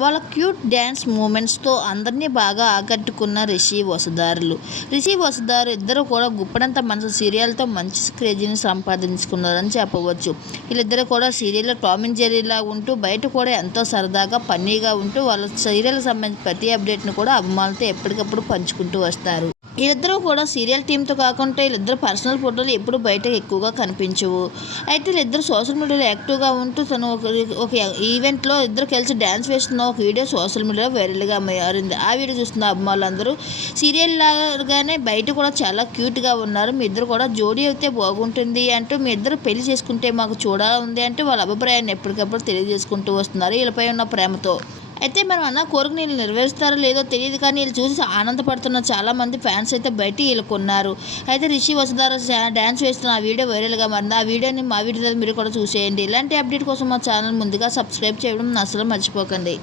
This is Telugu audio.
వాళ్ళ క్యూట్ డ్యాన్స్ మూమెంట్స్తో అందరినీ బాగా ఆకట్టుకున్న రిషి వసుధారులు. రిషి వసుధారు ఇద్దరు కూడా గుప్పడంత మనసు సీరియల్తో మంచి క్రేజీని సంపాదించుకున్నారని చెప్పవచ్చు. వీళ్ళిద్దరు కూడా సీరియల్లో టామ్ అండ్ జెర్రీలా ఉంటూ బయట కూడా ఎంతో సరదాగా ఫన్నీగా ఉంటూ వాళ్ళ సీరియల్కి సంబంధించిన ప్రతి అప్డేట్ను కూడా అభిమానులతో ఎప్పటికప్పుడు పంచుకుంటూ వస్తారు. వీళ్ళిద్దరూ కూడా సీరియల్ టీంతో కాకుండా వీళ్ళిద్దరు పర్సనల్ ఫోటోలు ఎప్పుడు బయట ఎక్కువగా కనిపించవు. అయితే వీళ్ళిద్దరు సోషల్ మీడియాలో యాక్టివ్గా ఉంటూ తను ఒక ఒక ఈవెంట్లో ఇద్దరు కలిసి డ్యాన్స్ వేస్తున్న ఒక వీడియో సోషల్ మీడియాలో వైరల్గా మారింది. ఆ వీడియో చూస్తున్న అభిమానులందరూ సీరియల్ లాగానే బయట కూడా చాలా క్యూట్గా ఉన్నారు. మీ ఇద్దరు కూడా జోడీ అయితే బాగుంటుంది అంటూ మీ ఇద్దరు పెళ్ళి చేసుకుంటే మాకు చూడాలి అంటూ వాళ్ళ అభిప్రాయాన్ని ఎప్పటికప్పుడు తెలియజేసుకుంటూ వస్తున్నారు. వీళ్ళపై ఉన్న ప్రేమతో. అయితే మనం అన్న కోరిక నేను నెరవేరుస్తారో లేదో తెలియదు కానీ వీళ్ళు చూసి ఆనందపడుతున్న చాలామంది ఫ్యాన్స్ అయితే బయట వీళ్ళు కొన్నారు అయితే రిషి వసుధార డ్యాన్స్ వేస్తున్న ఆ వీడియో వైరల్గా మారింది. ఆ వీడియోని మా వీడియో మీరు కూడా చూసేయండి. ఇలాంటి అప్డేట్ కోసం మా ఛానల్ ముందుగా సబ్స్క్రైబ్ చేయడం అసలు మర్చిపోకండి.